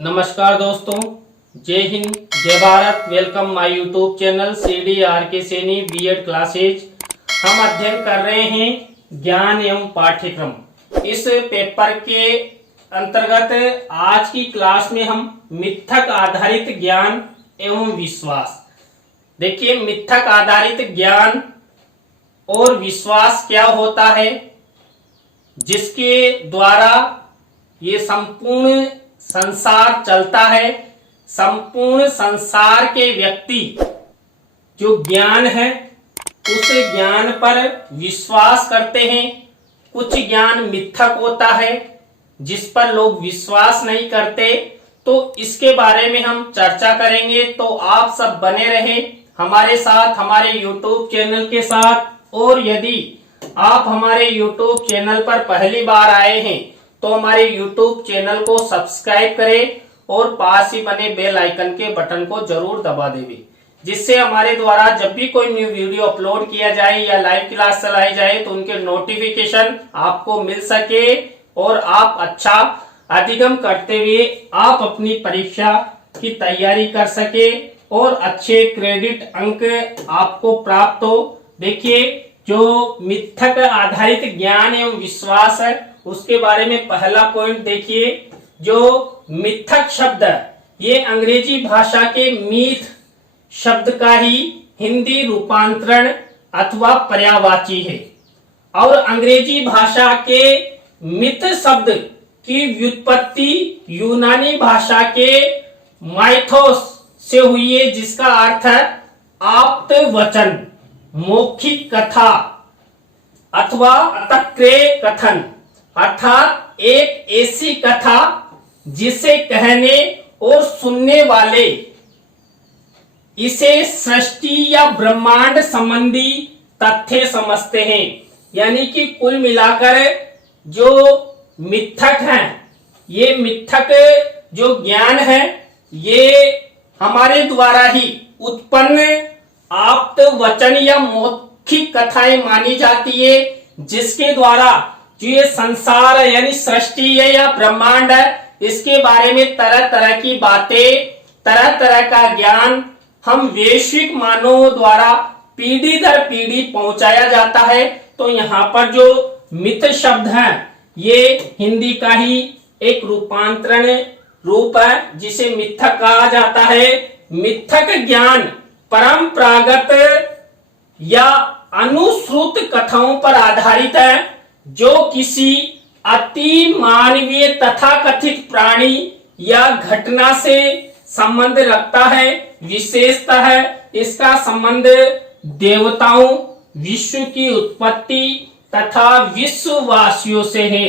नमस्कार दोस्तों, जय हिंद, जय Bharat. Welcome my YouTube channel CDRK Saini BEd classes. हम अध्ययन कर रहे हैं ज्ञान एवं पाठ्यक्रम। इस पेपर के अंतर्गत आज की क्लास में हम मिथक आधारित ज्ञान एवं विश्वास। देखिए, मिथक आधारित ज्ञान और विश्वास क्या होता है, जिसके द्वारा ये संपूर्ण संसार चलता है। संपूर्ण संसार के व्यक्ति जो ज्ञान है उस ज्ञान पर विश्वास करते हैं। कुछ ज्ञान मिथक होता है जिस पर लोग विश्वास नहीं करते, तो इसके बारे में हम चर्चा करेंगे। तो आप सब बने रहें हमारे साथ, हमारे YouTube चैनल के साथ। और यदि आप हमारे YouTube चैनल पर पहली बार आए हैं तो हमारे YouTube चैनल को सब्सक्राइब करें और पास ही बने बेल आइकन के बटन को जरूर दबा दें, जिससे हमारे द्वारा जब भी कोई न्यू वीडियो अपलोड किया जाए या लाइव क्लास चलाई जाए तो उनके नोटिफिकेशन आपको मिल सके और आप अच्छा अधिगम करते हुए आप अपनी परीक्षा की तैयारी कर सके और अच्छे क्रेडिट अंक आपको प्राप्त हो। देखिए, जो मिथक आधारित ज्ञान एवं विश्वास है उसके बारे में पहला पॉइंट देखिए। जो मिथक शब्द है ये अंग्रेजी भाषा के मीथ शब्द का ही हिंदी रूपांतरण अथवा पर्यायवाची है। और अंग्रेजी भाषा के मिथ शब्द की व्युत्पत्ति यूनानी भाषा के माइथोस से हुई है, जिसका अर्थ है आप्त वचन, मौखिक कथा अथवा अतक्रेय कथन, अर्थात एक ऐसी कथा जिसे कहने और सुनने वाले इसे सृष्टि या ब्रह्मांड संबंधी तथ्य समझते हैं। यानी कि कुल मिलाकर जो मिथक हैं, ये मिथक जो ज्ञान है ये हमारे द्वारा ही उत्पन्न आप्त वचन या मौखिक कथाएं मानी जाती है, जिसके द्वारा जो ये संसार यानी सृष्टि है या ब्रह्मांड है इसके बारे में तरह तरह की बातें, तरह तरह का ज्ञान हम वैश्विक मानवों द्वारा पीढ़ी दर पीढ़ी पहुंचाया जाता है। तो यहाँ पर जो मिथ शब्द है ये हिंदी का ही एक रूपांतरण रूप है जिसे मिथक कहा जाता है। मिथक ज्ञान परंपरागत या अनुश्रुत कथाओं पर आधारित है, जो किसी अति मानवीय तथा कथित प्राणी या घटना से संबंध रखता है। विशेषतः है इसका संबंध देवताओं, विश्व की उत्पत्ति तथा विश्ववासियों से है।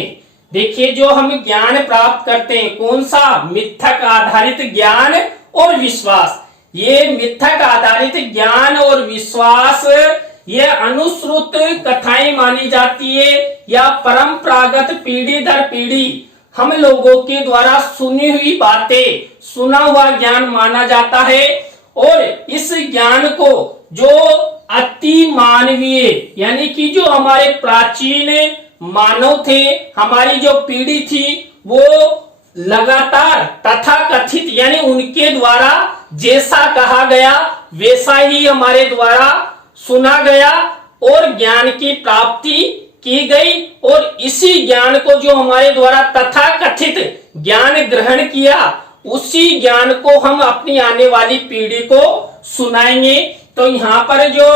देखिए, जो हम ज्ञान प्राप्त करते हैं, कौन सा? मिथक आधारित ज्ञान और विश्वास। ये मिथक आधारित ज्ञान और विश्वास ये अनुश्रुत कथाएं मानी जाती है या परंपरागत पीढ़ी दर पीढ़ी हम लोगों के द्वारा सुनी हुई बातें, सुना हुआ ज्ञान माना जाता है। और इस ज्ञान को जो अति मानवीय यानी कि जो हमारे प्राचीन मानव थे, हमारी जो पीढ़ी थी, वो लगातार तथा कथित यानी उनके द्वारा जैसा कहा गया वैसा ही हमारे द्वारा सुना गया और ज्ञान की प्राप्ति की गई। और इसी ज्ञान को जो हमारे द्वारा तथा कथित ज्ञान ग्रहण किया, उसी ज्ञान को हम अपनी आने वाली पीढ़ी को सुनाएंगे। तो यहाँ पर जो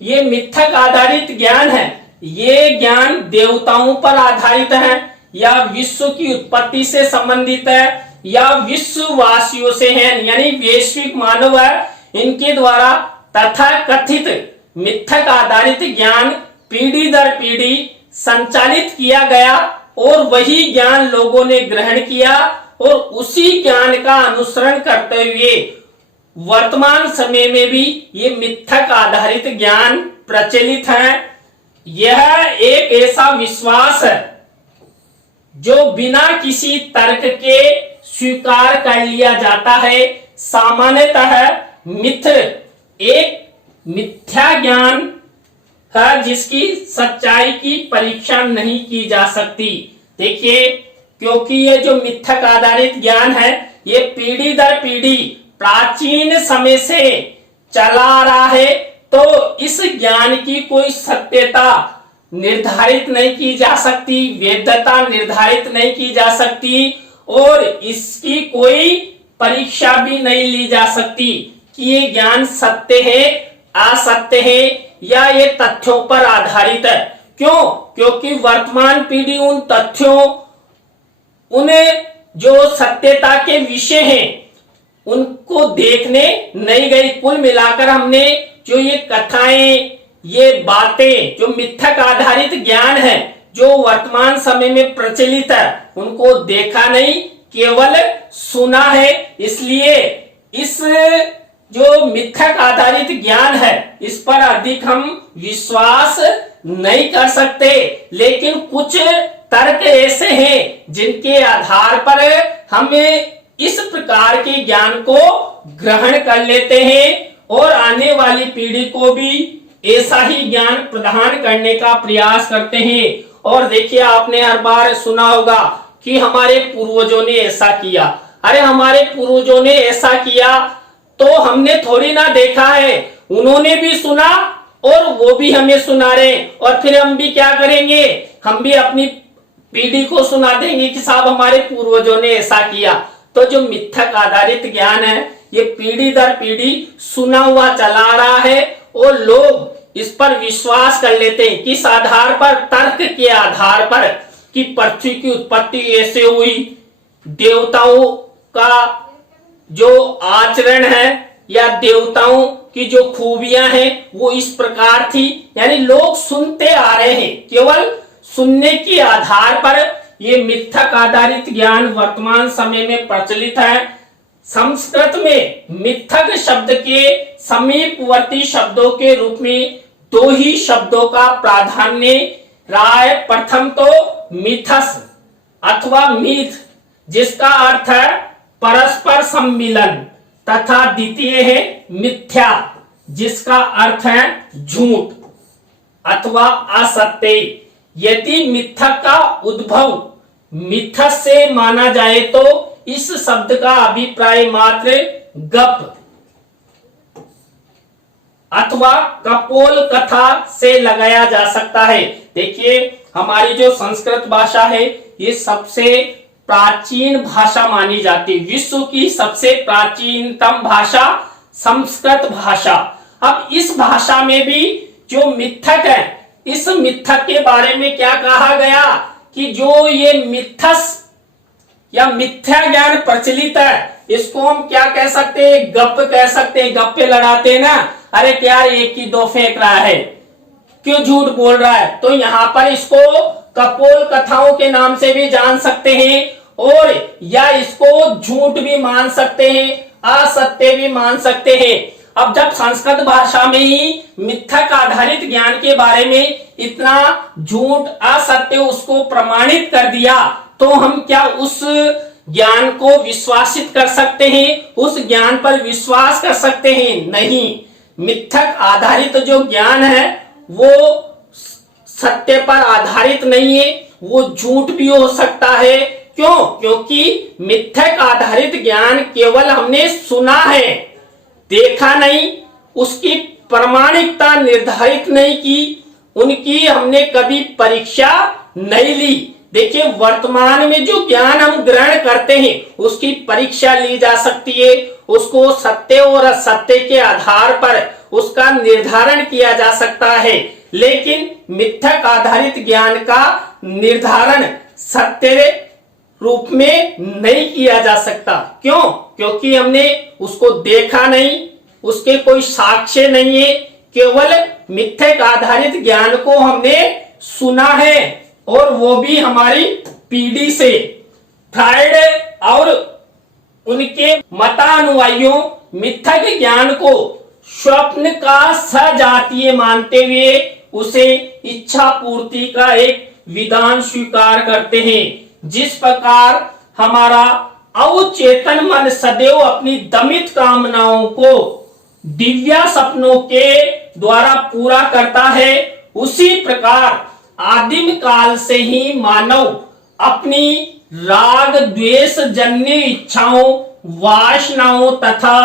ये मिथक आधारित ज्ञान है ये ज्ञान देवताओं पर आधारित है या विश्व की उत्पत्ति से संबंधित है या विश्ववासियों से है, यानी वैश्विक मानव है, इनके द्वारा तथा कथित मिथक आधारित ज्ञान पीढ़ी दर पीढ़ी संचालित किया गया और वही ज्ञान लोगों ने ग्रहण किया और उसी ज्ञान का अनुसरण करते हुए वर्तमान समय में भी ये मिथक आधारित ज्ञान प्रचलित है। यह एक ऐसा विश्वास है जो बिना किसी तर्क के स्वीकार कर लिया जाता है। सामान्यतः मिथ एक मिथ्या ज्ञान है जिसकी सच्चाई की परीक्षा नहीं की जा सकती। देखिए, क्योंकि ये जो मिथक आधारित ज्ञान है ये पीढ़ी दर पीढ़ी प्राचीन समय से चला आ रहा है, तो इस ज्ञान की कोई सत्यता निर्धारित नहीं की जा सकती, वैधता निर्धारित नहीं की जा सकती, और इसकी कोई परीक्षा भी नहीं ली जा सकती कि ये ज्ञान सत्य है, असत्य है, या ये तथ्यों पर आधारित है। क्यों? क्योंकि वर्तमान पीढ़ी उन तथ्यों, उन्हें जो सत्यता के विषय हैं, उनको देखने नहीं गई। कुल मिलाकर हमने जो ये कथाएं, ये बातें, जो मिथक आधारित ज्ञान है, जो वर्तमान समय में प्रचलित है, उनको देखा नहीं, केवल सुना है। इसलिए इस जो मिथक आधारित ज्ञान है, इस पर अधिक हम विश्वास नहीं कर सकते। लेकिन कुछ तर्क ऐसे हैं जिनके आधार पर हमें इस प्रकार के ज्ञान को ग्रहण कर लेते हैं और आने वाली पीढ़ी को भी ऐसा ही ज्ञान प्रदान करने का प्रयास करते हैं। और देखिए, आपने हर बार सुना होगा कि हमारे पूर्वजों ने ऐसा किया। अरे हमारे पूर्वजों ने ऐसा किया तो हमने थोड़ी ना देखा है, उन्होंने भी सुना और वो भी हमें सुना रहे, और फिर हम भी क्या करेंगे, हम भी अपनी पीढ़ी को सुना देंगे कि साहब हमारे पूर्वजों ने ऐसा किया। तो जो मिथक आधारित ज्ञान है, ये पीढ़ी दर पीढ़ी सुना हुआ चला रहा है और लोग इस पर विश्वास कर लेते हैं। किस आधार पर? तर्क के आधार पर कि पृथ्वी की उत्पत्ति ऐसे हुई, देवताओं का जो आचरण है या देवताओं की जो खूबियां हैं वो इस प्रकार थी। यानी लोग सुनते आ रहे हैं, केवल सुनने के आधार पर ये मिथक आधारित ज्ञान वर्तमान समय में प्रचलित है। संस्कृत में मिथक शब्द के समीपवर्ती शब्दों के रूप में दो ही शब्दों का प्राधान्य रहा है। प्रथम तो मिथस अथवा मिथ, जिसका अर्थ है परस्पर सम्मिलन, तथा द्वितीय है मिथ्या, जिसका अर्थ है झूठ अथवा असत्य। यदि मिथक का उद्भव मिथस से माना जाए तो इस शब्द का अभिप्राय मात्र गप अथवा कपोल कथा से लगाया जा सकता है। देखिए, हमारी जो संस्कृत भाषा है ये सबसे प्राचीन भाषा मानी जाती है। विश्व की सबसे प्राचीनतम भाषा संस्कृत भाषा। अब इस भाषा में भी जो मिथक है, इस मिथक के बारे में क्या कहा गया कि जो ये मिथस या मिथ्या ज्ञान प्रचलित है, इसको हम क्या कह सकते हैं? गप कह सकते हैं। गप्पे लड़ाते हैं ना, अरे क्या एक की दो फेंक रहा है, क्यों झूठ बोल रहा है। तो यहाँ पर इसको कपोल कथाओं के नाम से भी जान सकते हैं, और या इसको झूठ भी मान सकते हैं, असत्य भी मान सकते हैं। अब जब संस्कृत भाषा में ही मिथक आधारित ज्ञान के बारे में इतना झूठ असत्य उसको प्रमाणित कर दिया, तो हम क्या उस ज्ञान को विश्वासित कर सकते हैं? उस ज्ञान पर विश्वास कर सकते हैं? नहीं। मिथक आधारित जो ज्ञान है वो सत्य पर आधारित नहीं है, वो झूठ भी हो सकता है। क्यों? क्योंकि मिथक आधारित ज्ञान केवल हमने सुना है, देखा नहीं, उसकी प्रामाणिकता निर्धारित नहीं की, उनकी हमने कभी परीक्षा नहीं ली। देखिए, वर्तमान में जो ज्ञान हम ग्रहण करते हैं उसकी परीक्षा ली जा सकती है, उसको सत्य और असत्य के आधार पर उसका निर्धारण किया जा सकता है। लेकिन मिथक आधारित ज्ञान का निर्धारण सत्य रूप में नहीं किया जा सकता। क्यों? क्योंकि हमने उसको देखा नहीं, उसके कोई साक्ष्य नहीं है, केवल मिथक आधारित ज्ञान को हमने सुना है, और वो भी हमारी पीढ़ी से। फ्रायड और उनके मतानुयायियों मिथक ज्ञान को स्वप्न का सजातीय मानते हुए उसे इच्छा पूर्ति का एक विधान स्वीकार करते हैं। जिस प्रकार हमारा अवचेतन मन सदैव अपनी दमित कामनाओं को दिव्या सपनों के द्वारा पूरा करता है, उसी प्रकार आदिम काल से ही मानव अपनी राग द्वेष जन्य इच्छाओं वासनाओं तथा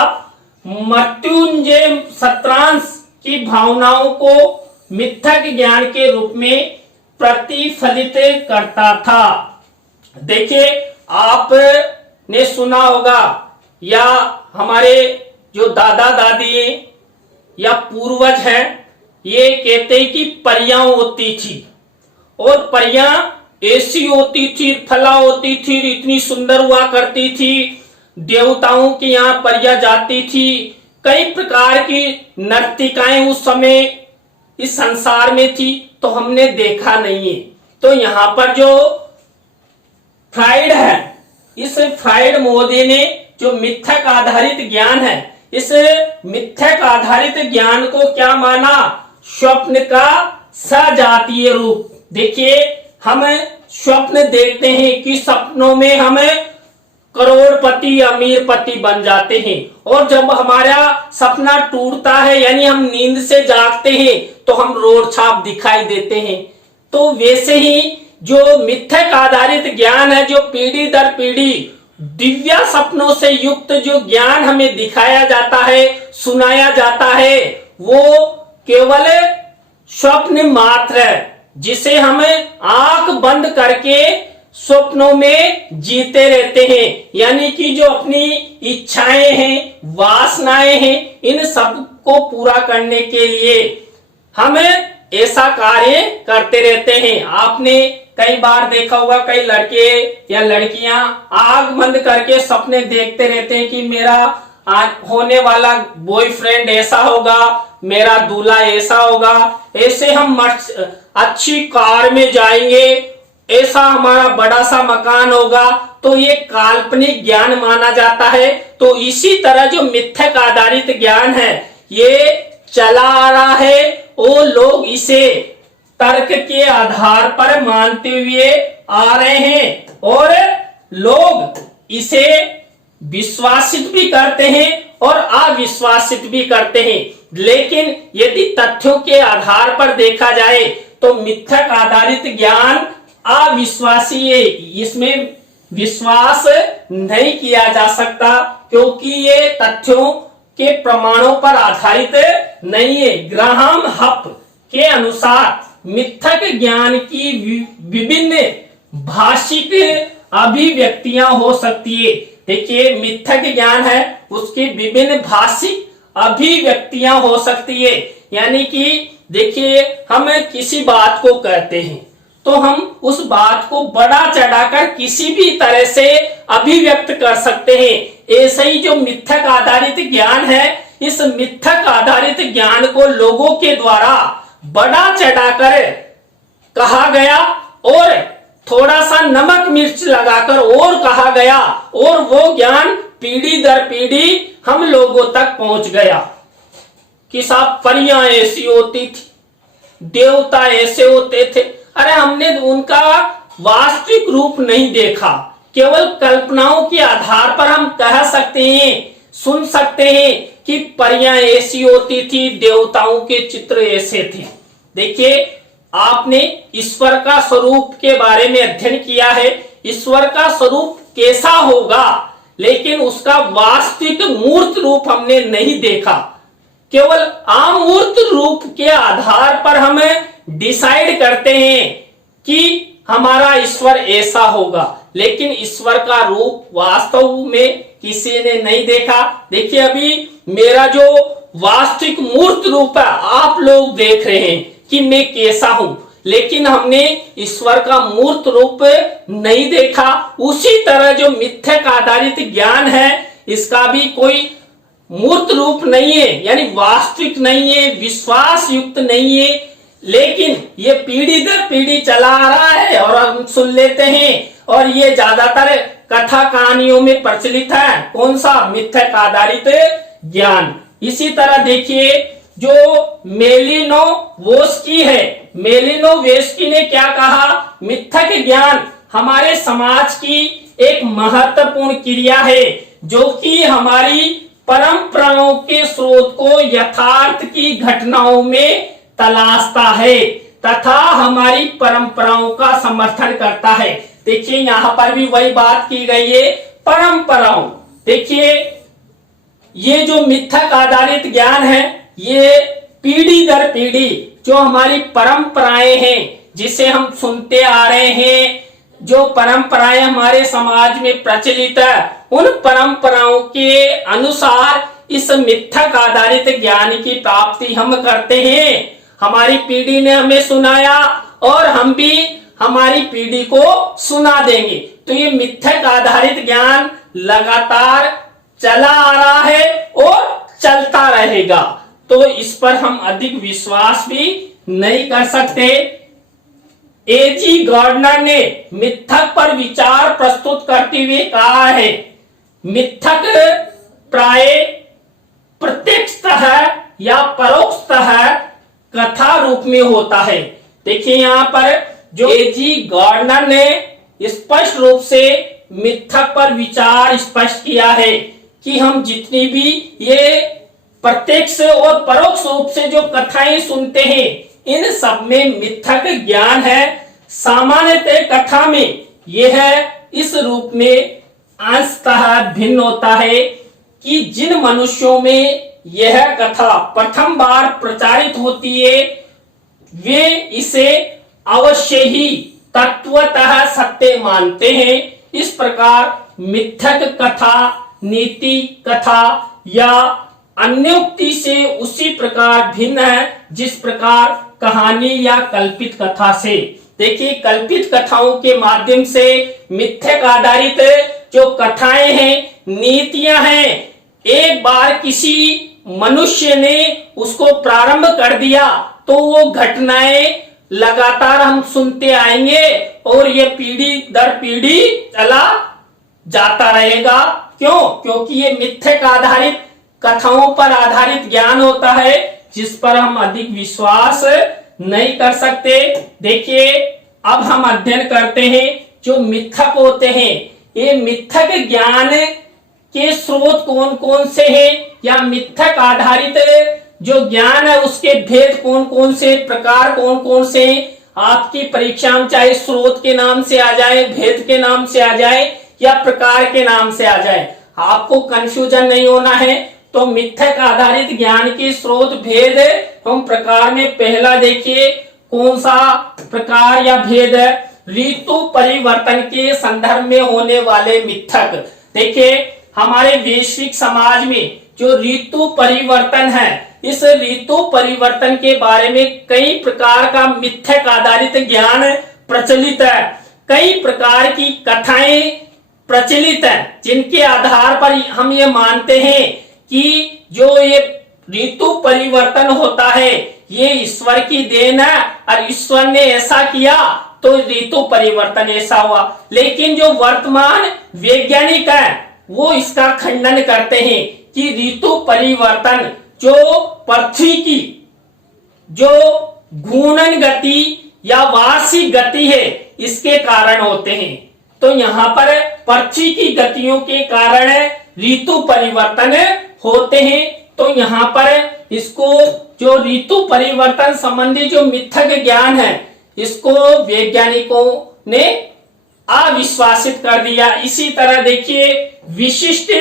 मृत्युंजय सत्रांश की भावनाओं को मिथ्यक ज्ञान के रूप में प्रतिफलित करता था। देखिए, आपने सुना होगा या हमारे जो दादा दादी या पूर्वज हैं, ये कहते हैं कि परियां होती थी और परियां ऐसी होती थी, फला होती थी, इतनी सुंदर हुआ करती थी। देवताओं के यहाँ परियां जाती थी। कई प्रकार की नर्तिकाएं उस समय इस संसार में थी, तो हमने देखा नहीं है। तो यहाँ पर जो फ्राइड है, इस फ्राइड महोदय ने जो मिथ्यक आधारित ज्ञान है, इस मिथ्यक आधारित ज्ञान को क्या माना? स्वप्न का सजातीय रूप। देखिए, हम स्वप्न देखते हैं कि सपनों में हम करोड़पति अमीरपति बन जाते हैं, और जब हमारा सपना टूटता है यानी हम नींद से जागते हैं तो हम रोड छाप दिखाई देते हैं। तो वैसे ही जो मिथ्यक आधारित ज्ञान है, जो पीढ़ी दर पीढ़ी दिव्य सपनों से युक्त जो ज्ञान हमें दिखाया जाता है, सुनाया जाता है, वो केवल स्वप्न मात्र है, जिसे हम आंख बंद करके स्वप्नों में जीते रहते हैं। यानी कि जो अपनी इच्छाएं हैं, वासनाएं हैं, इन सब को पूरा करने के लिए हम ऐसा कार्य करते रहते हैं। आपने कई बार देखा होगा, कई लड़के या लड़कियां आंख बंद करके सपने देखते रहते हैं कि मेरा होने वाला बॉयफ्रेंड ऐसा होगा, मेरा दूल्हा ऐसा होगा, ऐसे हम अच्छी कार में जाएंगे, ऐसा हमारा बड़ा सा मकान होगा। तो ये काल्पनिक ज्ञान माना जाता है। तो इसी तरह जो मिथ्यक आधारित ज्ञान है, ये चला आ रहा है, वो लोग इसे तर्क के आधार पर मानते हुए आ रहे हैं और लोग इसे विश्वासित भी करते हैं और अविश्वासित भी करते हैं। लेकिन यदि तथ्यों के आधार पर देखा जाए तो मिथ्यक आधारित ज्ञान अविश्वासी है, इसमें विश्वास नहीं किया जा सकता, क्योंकि ये तथ्यों के प्रमाणों पर आधारित नहीं है। ग्राहम हप के अनुसार मिथ्यक ज्ञान की विभिन्न भाषिक अभिव्यक्तियां हो सकती है। देखिए, मिथ्यक ज्ञान है, उसकी विभिन्न भाषिक अभिव्यक्तियां हो सकती है। यानी कि देखिए, हम किसी बात को कहते हैं तो हम उस बात को बड़ा चढ़ाकर किसी भी तरह से अभिव्यक्त कर सकते हैं। ऐसे ही जो मिथ्यक आधारित ज्ञान है, इस मिथ्यक आधारित ज्ञान को लोगों के द्वारा बड़ा चढ़ाकर कहा गया और थोड़ा सा नमक मिर्च लगाकर और कहा गया, और वो ज्ञान पीढ़ी दर पीढ़ी हम लोगों तक पहुंच गया कि साहब परियां ऐसी होती थी, देवता ऐसे होते थे। अरे, हमने उनका वास्तविक रूप नहीं देखा, केवल कल्पनाओं के आधार पर हम कह सकते हैं, सुन सकते हैं कि परियां ऐसी होती थी, देवताओं के चित्र ऐसे थे। देखिए, आपने ईश्वर का स्वरूप के बारे में अध्ययन किया है, ईश्वर का स्वरूप कैसा होगा, लेकिन उसका वास्तविक मूर्त रूप हमने नहीं देखा। केवल अमूर्त रूप के आधार पर हम डिसाइड करते हैं कि हमारा ईश्वर ऐसा होगा, लेकिन ईश्वर का रूप वास्तव में किसी ने नहीं देखा। देखिए, अभी मेरा जो वास्तविक मूर्त रूप है, आप लोग देख रहे हैं कि मैं कैसा हूं, लेकिन हमने ईश्वर का मूर्त रूप नहीं देखा। उसी तरह जो मिथ्यक आधारित ज्ञान है, इसका भी कोई मूर्त रूप नहीं है, यानी वास्तविक नहीं है, विश्वास युक्त नहीं है, लेकिन ये पीढ़ी दर पीढ़ी चला आ रहा है और हम सुन लेते हैं, और ये ज्यादातर कथा कहानियों में प्रचलित है। कौन सा? मिथ्यक आधारित ज्ञान। इसी तरह देखिए, जो मेलिनोवस्की है, मेलिनोवस्की ने क्या कहा? मिथ्यक ज्ञान हमारे समाज की एक महत्वपूर्ण क्रिया है, जो कि हमारी परंपराओं के स्रोत को यथार्थ की घटनाओं में तलाशता है तथा हमारी परंपराओं का समर्थन करता है। देखिए, यहाँ पर भी वही बात की गई है, परंपराओं, देखिए, ये जो मिथक आधारित ज्ञान है, ये पीढ़ी दर पीढ़ी जो हमारी परंपराएं हैं, जिसे हम सुनते आ रहे हैं, जो परंपराएं हमारे समाज में प्रचलित है, उन परंपराओं के अनुसार इस मिथक आधारित ज्ञान की प्राप्ति हम करते हैं। हमारी पीढ़ी ने हमें सुनाया और हम भी हमारी पीढ़ी को सुना देंगे। तो ये मिथक आधारित ज्ञान लगातार चला आ रहा है और चलता रहेगा, तो इस पर हम अधिक विश्वास भी नहीं कर सकते। एजी गार्डनर ने मिथक पर विचार प्रस्तुत करते हुए कहा है, मिथक प्राय प्रत्यक्षतः या परोक्षतः कथा रूप में होता है। देखिए, यहाँ पर जो एजी गार्डनर ने स्पष्ट रूप से मिथक पर विचार स्पष्ट किया है कि हम जितनी भी ये प्रत्यक्ष और परोक्ष रूप से जो कथाएं सुनते हैं, इन सब में मिथक ज्ञान है। सामान्यतः कथा में यह इस रूप में अंशतः भिन्न होता है कि जिन मनुष्यों में यह कथा प्रथम बार प्रचारित होती है, वे इसे अवश्य ही तत्वतः सत्य मानते हैं। इस प्रकार मिथक कथा नीति कथा या अन्योक्ति से उसी प्रकार भिन्न है जिस प्रकार कहानी या कल्पित कथा से। देखिए, कल्पित कथाओं के माध्यम से मिथक आधारित जो कथाएं हैं, नीतियां हैं, एक बार किसी मनुष्य ने उसको प्रारंभ कर दिया तो वो घटनाएं लगातार हम सुनते आएंगे और ये पीढ़ी दर पीढ़ी चला जाता रहेगा। क्यों? क्योंकि ये मिथक आधारित कथाओं पर आधारित ज्ञान होता है, जिस पर हम अधिक विश्वास नहीं कर सकते। देखिए, अब हम अध्ययन करते हैं जो मिथक होते हैं। ये मिथक ज्ञान के स्रोत कौन कौन से हैं, या मिथक आधारित जो ज्ञान है उसके भेद कौन कौन से, प्रकार कौन कौन से। आपकी परीक्षा में चाहे स्रोत के नाम से आ जाए, भेद के नाम से आ जाए या प्रकार के नाम से आ जाए, आपको कंफ्यूजन नहीं होना है। तो मिथक आधारित ज्ञान के स्रोत, भेद एवं प्रकार में पहला देखिए कौन सा प्रकार या भेद है, ऋतु परिवर्तन के संदर्भ में होने वाले मिथक। देखिए, हमारे वैश्विक समाज में जो ऋतु परिवर्तन है, इस ऋतु परिवर्तन के बारे में कई प्रकार का मिथक आधारित ज्ञान प्रचलित है। कई प्रकार की कथाएं प्रचलित है, जिनके आधार पर हम ये मानते हैं कि जो ये ऋतु परिवर्तन होता है ये ईश्वर की देन है और ईश्वर ने ऐसा किया तो ऋतु परिवर्तन ऐसा हुआ। लेकिन जो वर्तमान वैज्ञानिक है वो इसका खंडन करते हैं कि ऋतु परिवर्तन जो पृथ्वी की जो घूर्णन गति या वार्षिक गति है इसके कारण होते हैं। तो यहाँ पर पृथ्वी की गतियों के कारण ऋतु परिवर्तन होते हैं। तो यहाँ पर इसको जो ऋतु परिवर्तन संबंधी जो मिथक ज्ञान है इसको वैज्ञानिकों ने अविश्वासित कर दिया। इसी तरह देखिए, विशिष्ट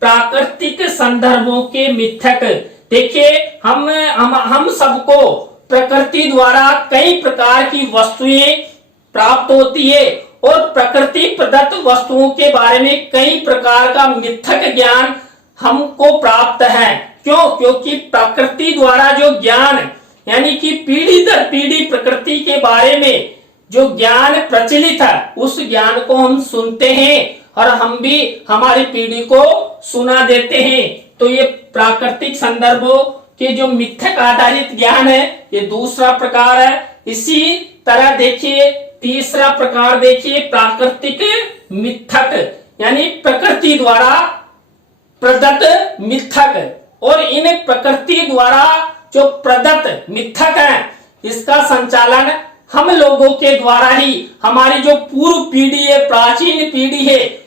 प्राकृतिक संदर्भों के मिथक। देखिए, हम सबको प्रकृति द्वारा कई प्रकार की वस्तुएं प्राप्त होती है और प्रकृति प्रदत्त वस्तुओं के बारे में कई प्रकार का मिथक ज्ञान हमको प्राप्त है। क्यों? क्योंकि प्रकृति द्वारा जो ज्ञान यानी कि पीढ़ी दर पीढ़ी प्रकृति के बारे में जो ज्ञान प्रचलित है उस ज्ञान को हम सुनते हैं और हम भी हमारी पीढ़ी को सुना देते हैं। तो ये प्राकृतिक संदर्भों के जो मिथक आधारित ज्ञान है ये दूसरा प्रकार है। इसी तरह देखिए, तीसरा प्रकार देखिए, प्राकृतिक मिथक यानी प्रकृति द्वारा प्रदत्त मिथक। और इन प्रकृति द्वारा जो प्रदत्त मिथक है इसका संचालन हम लोगों के द्वारा ही, हमारी जो पूर्व पीढ़ी है, प्राचीन पीढ़ी है,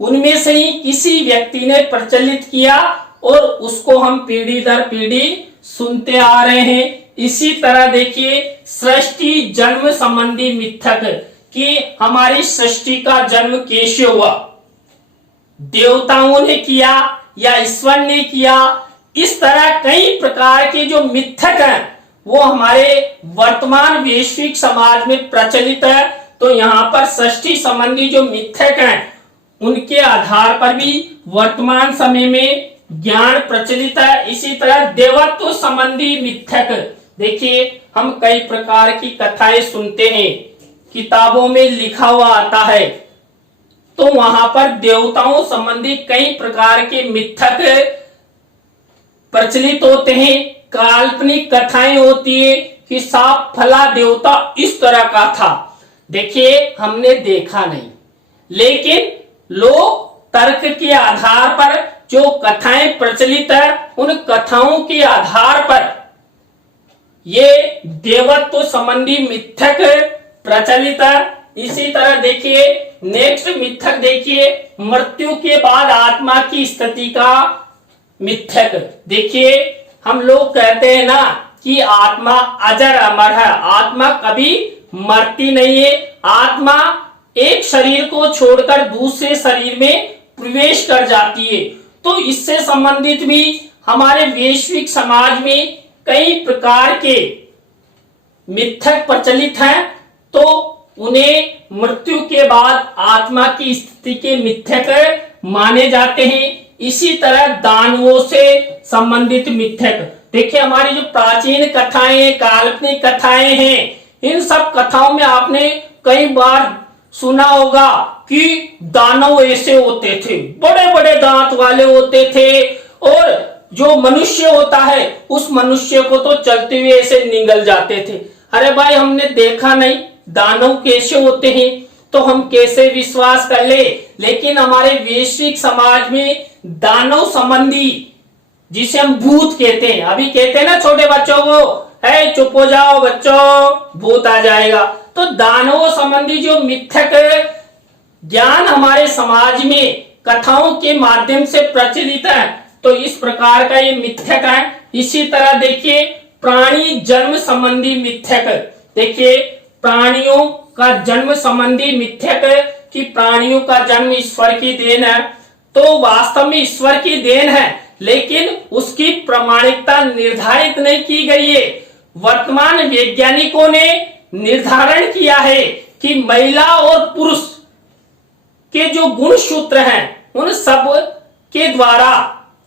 उनमें से ही किसी व्यक्ति ने प्रचलित किया और उसको हम पीढ़ी दर पीढ़ी सुनते आ रहे हैं। इसी तरह देखिए, सृष्टि जन्म संबंधी मिथक कि हमारी सृष्टि का जन्म कैसे हुआ। देवताओं ने किया या ईश्वर ने किया। इस तरह कई प्रकार के जो मिथक हैं वो हमारे वर्तमान वैश्विक समाज में प्रचलित है। तो यहाँ पर षष्ठी संबंधी जो मिथक हैं उनके आधार पर भी वर्तमान समय में ज्ञान प्रचलित है। इसी तरह देवत्व संबंधी मिथक, देखिए हम कई प्रकार की कथाएं सुनते हैं, किताबों में लिखा हुआ आता है, तो वहां पर देवताओं संबंधी कई प्रकार के मिथक प्रचलित होते हैं। काल्पनिक कथाएं होती है कि साफ फला देवता इस तरह का था। देखिए हमने देखा नहीं, लेकिन लोग तर्क के आधार पर जो कथाएं प्रचलित है उन कथाओं के आधार पर ये देवत्व संबंधी मिथक प्रचलित है। इसी तरह देखिए नेक्स्ट मिथक, देखिए मृत्यु के बाद आत्मा की स्थिति का मिथक। देखिए हम लोग कहते हैं ना कि आत्मा अजर अमर है, आत्मा कभी मरती नहीं है। आत्मा एक शरीर को छोड़कर दूसरे शरीर में प्रवेश कर जाती है। तो इससे संबंधित भी हमारे वैश्विक समाज में कई प्रकार के मिथक प्रचलित हैं, तो उन्हें मृत्यु के बाद आत्मा की स्थिति के मिथक माने जाते हैं। इसी तरह दानवों से संबंधित मिथक, देखिए हमारी जो प्राचीन कथाएं, काल्पनिक कथाएं हैं, इन सब कथाओं में आपने कई बार सुना होगा कि दानव ऐसे होते थे, बड़े बड़े दांत वाले होते थे, और जो मनुष्य होता है उस मनुष्य को तो चलते हुए ऐसे निगल जाते थे। अरे भाई हमने देखा नहीं, दानव कैसे होते हैं तो हम कैसे विश्वास कर ले। लेकिन हमारे वैश्विक समाज में दानव संबंधी, जिसे हम भूत कहते हैं, अभी कहते हैं ना छोटे बच्चों को, है चुप हो जाओ बच्चों भूत आ जाएगा। तो दानवों संबंधी जो मिथक ज्ञान हमारे समाज में कथाओं के माध्यम से प्रचलित है, तो इस प्रकार का ये मिथक है। इसी तरह देखिए प्राणी जन्म संबंधी मिथक, देखिए प्राणियों का जन्म संबंधी मिथक कि प्राणियों का जन्म ईश्वर की देन है। तो वास्तव में ईश्वर की देन है, लेकिन उसकी प्रामाणिकता निर्धारित नहीं की गई है। वर्तमान वैज्ञानिकों ने निर्धारण किया है कि महिला और पुरुष के जो गुण सूत्र हैं उन सब के द्वारा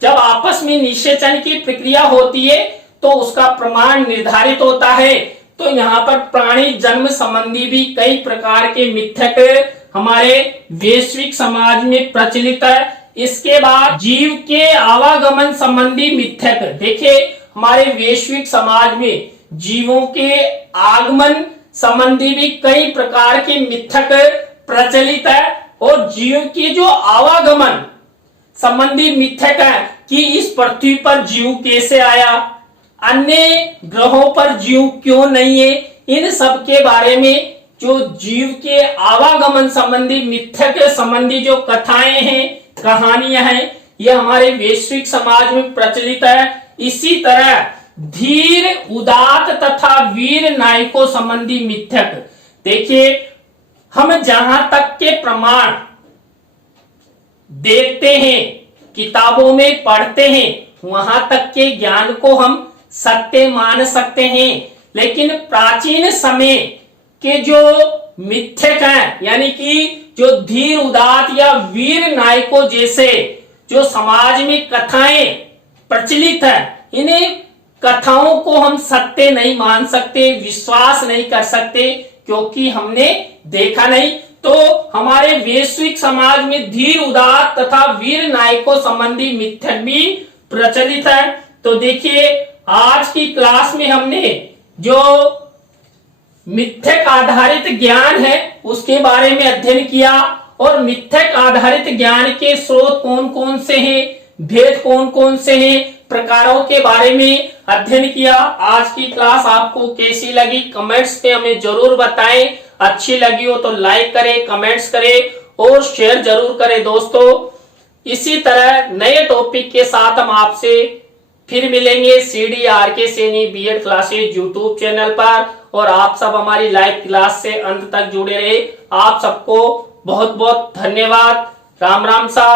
जब आपस में निषेचन की प्रक्रिया होती है तो उसका प्रमाण निर्धारित होता है। तो यहाँ पर प्राणी जन्म संबंधी भी कई प्रकार के मिथक हमारे वैश्विक समाज में प्रचलित है। इसके बाद जीव के आवागमन संबंधी मिथक, देखिए हमारे वैश्विक समाज में जीवों के आगमन संबंधी भी कई प्रकार के मिथक प्रचलित है। और जीव की जो आवागमन संबंधी मिथक है कि इस पृथ्वी पर जीव कैसे आया, अन्य ग्रहों पर जीव क्यों नहीं है, इन सब के बारे में जो जीव के आवागमन संबंधी मिथक संबंधी जो कथाएं हैं, कहानियां हैं, ये हमारे वैश्विक समाज में प्रचलित है। इसी तरह धीर, उदात तथा वीर नायकों संबंधी मिथक, देखिए हम जहां तक के प्रमाण देखते हैं, किताबों में पढ़ते हैं, वहां तक के ज्ञान को हम सत्य मान सकते हैं। लेकिन प्राचीन समय के जो मिथक हैं, यानी कि जो धीर, उदात या वीर नायकों जैसे जो समाज में कथाएं प्रचलित है, इन्हें कथाओं को हम सत्य नहीं मान सकते, विश्वास नहीं कर सकते, क्योंकि हमने देखा नहीं। तो हमारे वैश्विक समाज में धीर, उदात तथा वीर नायकों संबंधी मिथक भी प्रचलित है। तो देखिए आज की क्लास में हमने जो मिथक आधारित ज्ञान है उसके बारे में अध्ययन किया, और मिथक आधारित ज्ञान के स्रोत कौन कौन से हैं, भेद कौन कौन से हैं, प्रकारों के बारे में अध्ययन किया। आज की क्लास आपको कैसी लगी कमेंट्स पे हमें जरूर बताएं। अच्छी लगी हो तो लाइक करें, कमेंट्स करें और शेयर जरूर करें दोस्तों। इसी तरह नए टॉपिक के साथ हम आपसे फिर मिलेंगे CDRK Saini BEd classes YouTube channel पर, और आप सब हमारी लाइव क्लास से अंत तक जुड़े रहे। आप सबको बहुत बहुत धन्यवाद। राम राम सा।